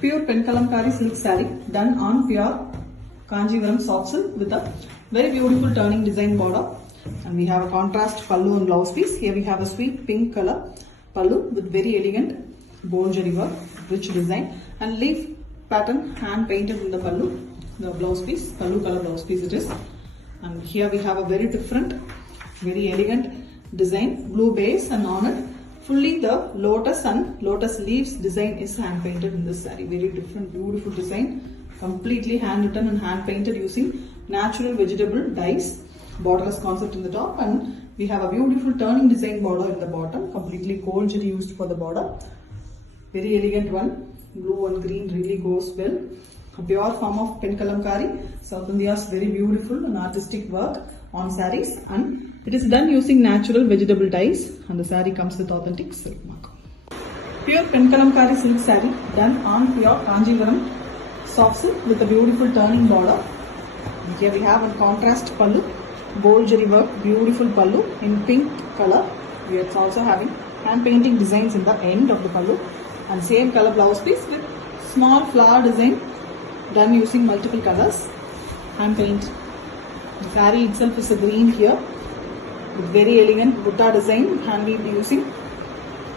Pure Penkalamkari silk saree done on pure Kanjivaram soft silk with a very beautiful turning design border. And we have a contrast pallu and blouse piece. Here we have a sweet pink color pallu with very elegant bold jari work, rich design and leaf pattern hand painted in the pallu, the blouse piece, pallu color blouse piece it is. And here we have a very different, very elegant design, blue base, and on it fully the lotus and lotus leaves design is hand painted in this saree. Very different, beautiful design, completely hand written and hand painted using natural vegetable dyes. Borderless concept in the top, and we have a beautiful turning design border in the bottom, completely gold jari used for the border. Very elegant one, blue and green really goes well. A pure form of Penkalamkari, South India's very beautiful and artistic work on sarees, and it is done using natural vegetable dyes, and the saree comes with authentic silk mark. Pure Penkalamkari silk saree done on pure Kanjivaram soft silk with a beautiful turning border. Here we have a contrast pallu, gold jari work, beautiful pallu in pink color. We are also having hand painting designs in the end of the pallu, and same color blouse piece with small flower design done using multiple colors. Hand paint. The saree itself is a green here with very elegant butta design, hand weaved using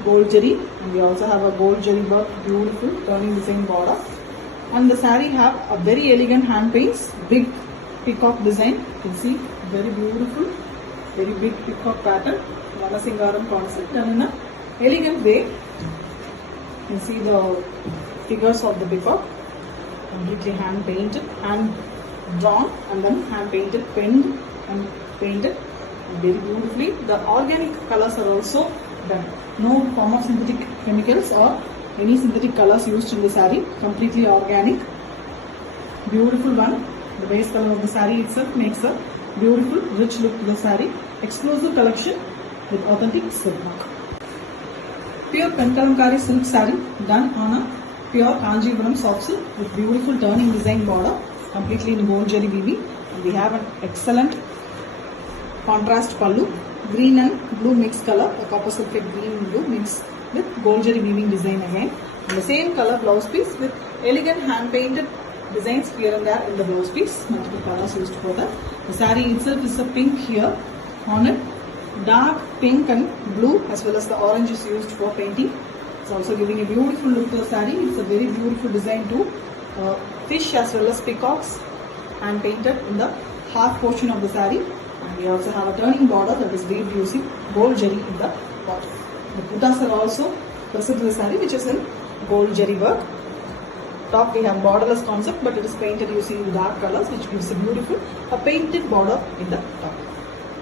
gold jari, and we also have a gold jari work, beautiful turning design border. And the saree have a very elegant hand paints, big peacock design. You can see very beautiful, very big peacock pattern, Vanasingaram concept, and in a elegant way. You can see the figures of the peacock, completely hand painted, hand drawn, and then hand painted, penned and painted very beautifully. The organic colors are also done. No form of synthetic chemicals or any synthetic colors used in the saree. Completely organic. Beautiful one. The base color of the saree itself makes a beautiful, rich look to the saree. Exclusive collection with authentic silk mark. Pure Penkalamkari silk saree done on a pure Kanjivaram soft silk with beautiful turning design border, completely in gold jari weaving. And we have an excellent contrast pallu, green and blue mixed color, a copper sulphate green and blue mixed with gold jari weaving design again. And the same color blouse piece with elegant hand painted designs here and there in the blouse piece, multiple colors used for that. The saree itself is a pink here, on it dark pink and blue as well as the orange is used for painting. It's also giving a beautiful look to the saree. It's a very beautiful design too. Fish as well as peacocks hand painted in the half portion of the saree. And we also have a turning border that is weaved using gold jari in the bottom. The buttas are also present in the saree, which is in gold jari work. Top we have borderless concept, but it is painted using dark colors, which gives a beautiful painted border in the top.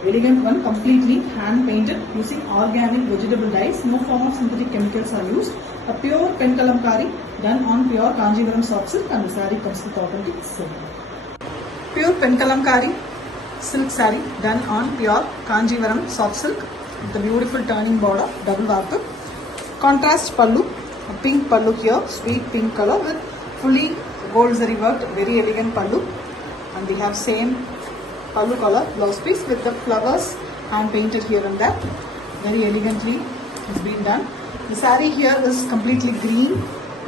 Elegant one, completely hand painted using organic vegetable dyes. No form of synthetic chemicals are used. A pure Penkalamkari done on pure Kanjivaram soft silk, and the saree comes with authentic silk. Pure Penkalamkari silk saree done on pure Kanjivaram soft silk with a beautiful turning border, double warp. Contrast pallu, a pink pallu here, sweet pink color with fully gold zari worked, very elegant pallu. And we have same pallu color blouse piece with the flowers hand painted here and there. Very elegantly it's been done. The saree here is completely green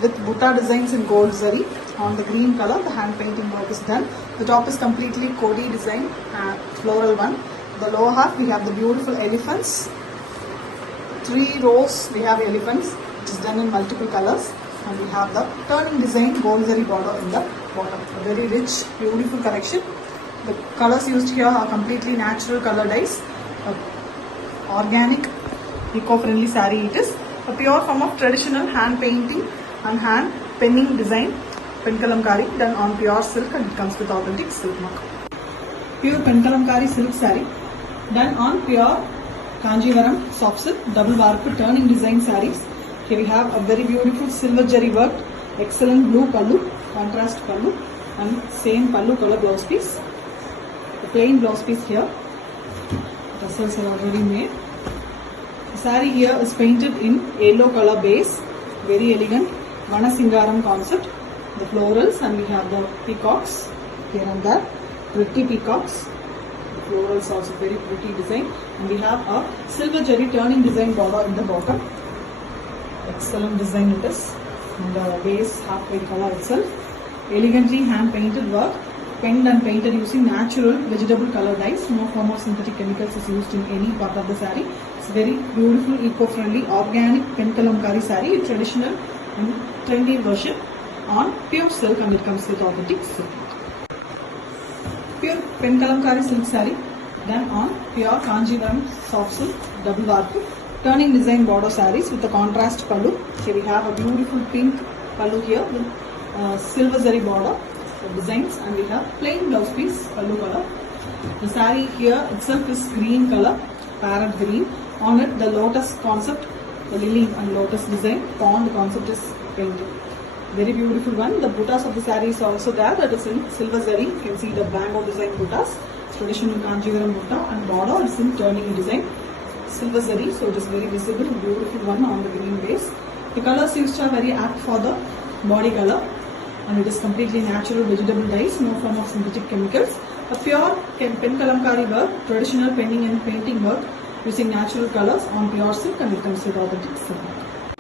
with butta designs in gold zari. On the green color, the hand painting work is done. The top is completely Kodi design, floral one. The lower half we have the beautiful elephants. 3 rows we have elephants, which is done in multiple colors. And we have the turning design gold zari border in the bottom. A very rich, beautiful collection. The colors used here are completely natural color dyes. Organic, eco-friendly saree it is. A pure form of traditional hand painting and hand penning design. Penkalamkari done on pure silk, and it comes with authentic silk mark. Pure Penkalamkari silk saree done on pure Kanjivaram soft silk, double warp turning design sarees. Here we have a very beautiful silver jari work, excellent blue pallu, contrast pallu, and same pallu color blouse piece. The plain blouse piece here. Tassels are already made. The saree here is painted in yellow color base, very elegant Vanasingaram concept. The florals, and we have the peacocks here and there, pretty peacocks. The florals also very pretty design, and we have a silver jari turning design border in the bottom. Excellent design it is. in the base halfway color itself. Elegantly hand painted work, penned and painted using natural vegetable color dyes. No form of synthetic chemicals is used in any part of the saree. It's very beautiful, eco-friendly, organic pen kalamkari saree, a traditional and trendy version on pure silk, and it comes with authentic silk. Pure pen kalamkari silk saree done on pure Kanjivaram soft silk double warp turning design border sarees with a contrast pallu. Here we have a beautiful pink pallu here with silver zari border designs, and we have plain blouse piece pallu color. The saree here itself is green color, parrot green. On it the lotus concept, the lily and lotus design, pond concept is painted. Very beautiful one. The buttas of the saree is also there, that is in silver zari. You can see the bamboo design buttas, traditional Kanjivaram butta, and border is in turning design, silver zari, so it is very visible, beautiful one on the green base. The colors used are very apt for the body color, and it is completely natural vegetable dyes, no form of synthetic chemicals. A pure pen kalamkari work, traditional penning and painting work using natural colors on pure silk, and it comes with authentic silk.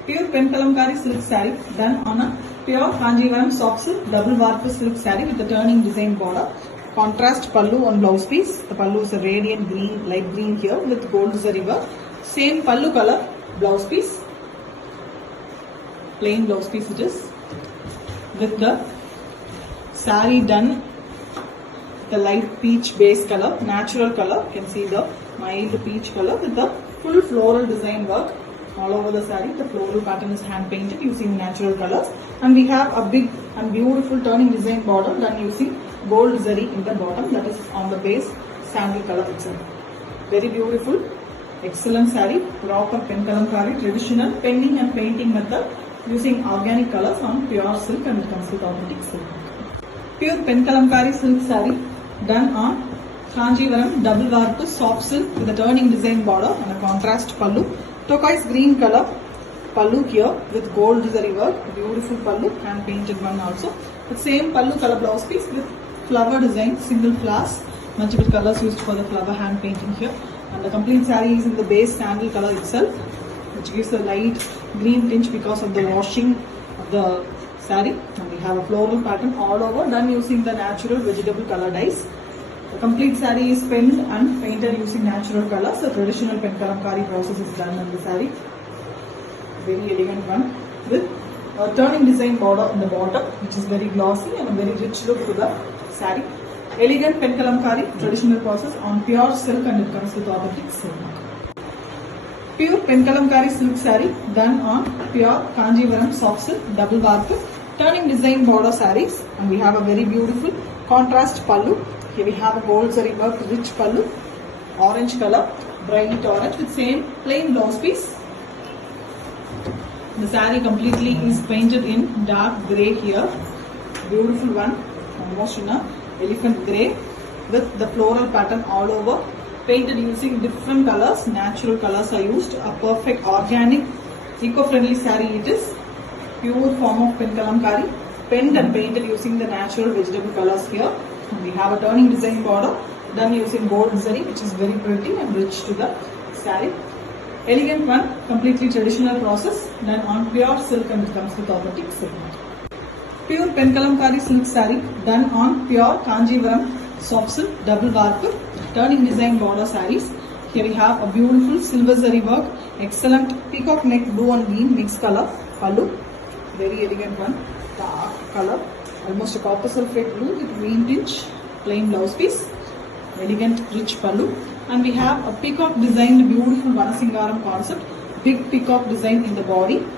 Pure pen kalamkari silk saree done on a pure Kanjivaram soft silk double warp silk saree with a turning design border. Contrast pallu on blouse piece. The pallu is a radiant green, light green here with gold zari work. Same pallu color blouse piece. Plain blouse piece it is. With the saree done the light peach base color, natural color. You can see the mild peach color with the full floral design work all over the saree. The floral pattern is hand painted using natural colors, and we have a big and beautiful turning design border done using gold zari in the bottom, that is on the base sandal color itself. Very beautiful, excellent saree, proper pen kalamkari, traditional penning and painting method using organic colors on pure silk, and it comes with authentic silk. Pure pen kalamkari silk saree done on Kanjivaram double warp soft silk with a turning design border and a contrast pallu. Turquoise green color pallu here with gold zari work, beautiful pallu, hand painted one also. The same pallu color blouse piece with flower design, single flowers, multiple colors used for the flower hand painting here. And the complete saree is in the base sandal color itself, which gives a light green tinge because of the washing of the saree. And we have a floral pattern all over done using the natural vegetable color dyes. The complete saree is penned and painted using natural colors. The traditional pen kalamkari process is done on the saree. Very elegant one with a turning design border in the bottom, which is very glossy and a very rich look to the saree. Elegant pen kalamkari traditional process on pure silk, and it comes with authentic silk. Pure pen kalamkari silk saree done on pure Kanjivaram soft silk double warp turning design border sarees, and we have a very beautiful contrast pallu. Here we have a gold zari work, rich pallu, orange color, bright orange with same plain blouse piece. The saree completely is painted in dark grey here. Beautiful one, almost in a elephant grey with the floral pattern all over. Painted using different colors, natural colors are used. A perfect organic, eco-friendly saree it is. Pure form of pen kalamkari, penned and painted using the natural vegetable colors here. And we have a turning design border done using gold zari, which is very pretty and rich to the saree. Elegant one, completely traditional process done on pure silk, and it comes with authentic silk. Pure pen kalamkari silk saree done on pure Kanjivaram soft silk double warp turning design border sarees. Here we have a beautiful silver zari work, excellent peacock neck blue and green mixed color pallu. Very elegant one, dark color, almost a copper sulphate blue with green tinge, plain blouse piece. Elegant rich pallu, and we have a peacock designed beautiful Vanasingaram concept, big peacock design in the body. You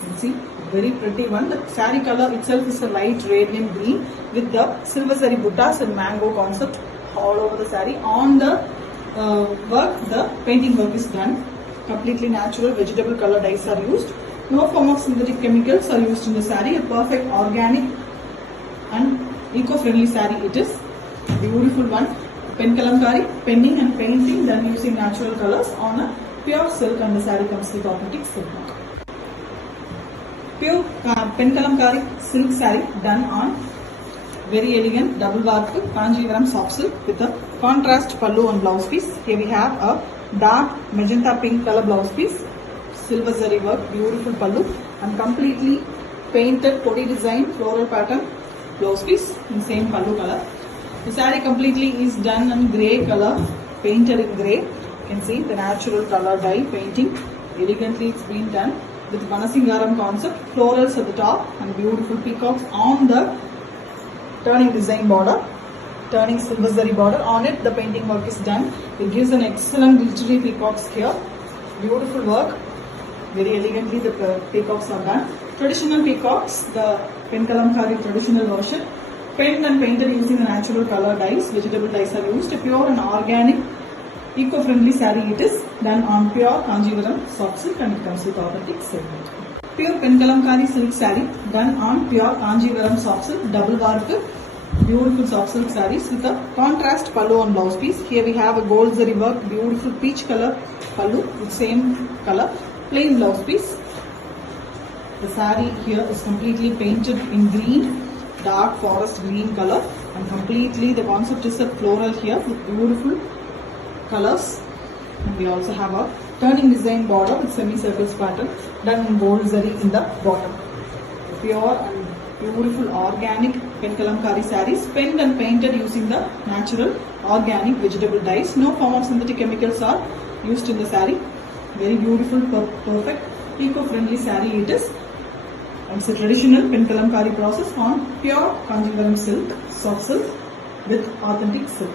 can see very pretty one. The saree color itself is a light radiant green with the silver zari buttas and mango concept all over the saree. On the work, the painting work is done. Completely natural vegetable color dyes are used. No form of synthetic chemicals are used in the saree. A perfect organic and eco-friendly saree it is. Beautiful one. Pen kalamkari, penning and painting done using natural colors on a pure silk, and the saree comes with authentic silk mark. Pure pen kalamkari silk saree done on very elegant double warp Kanjivaram soft silk with a contrast pallu and blouse piece. Here we have a dark magenta pink color blouse piece, silver zari work, beautiful pallu, and completely painted body design floral pattern blouse piece in same pallu color. The saree completely is done in grey color, painted in grey. You can see the natural color dye painting. Elegantly it's been done with Vanasingaram concept, florals at the top and beautiful peacocks on the turning design border, turning silver zari border. On it the painting work is done. It gives an excellent glittery peacocks here. Beautiful work. Very elegantly the peacocks are done. Traditional peacocks, the Penkalamkari traditional version, penned and painted using the natural color dyes. Vegetable dyes are used. A pure and organic, eco-friendly saree it is, done on pure Kanjivaram soft silk and it comes with authentic silk. Pure Penkalamkari silk saree done on pure Kanjivaram soft silk, double work, beautiful soft silk sarees with a contrast pallu and blouse piece. Here we have a gold zari work, beautiful peach color pallu with same color, plain blouse piece. The saree here is completely painted in green, dark forest green color, and completely the concept is a floral here with beautiful colors. And we also have a turning design border with semicircles pattern done in gold zari in the bottom. Pure and beautiful organic Penkalamkari sarees, penned and painted using the natural organic vegetable dyes. No form of synthetic chemicals are used in the saree. Very beautiful, perfect, eco-friendly saree it is. And it's a traditional Penkalamkari process on pure Kanjivaram silk, soft silk with authentic silk.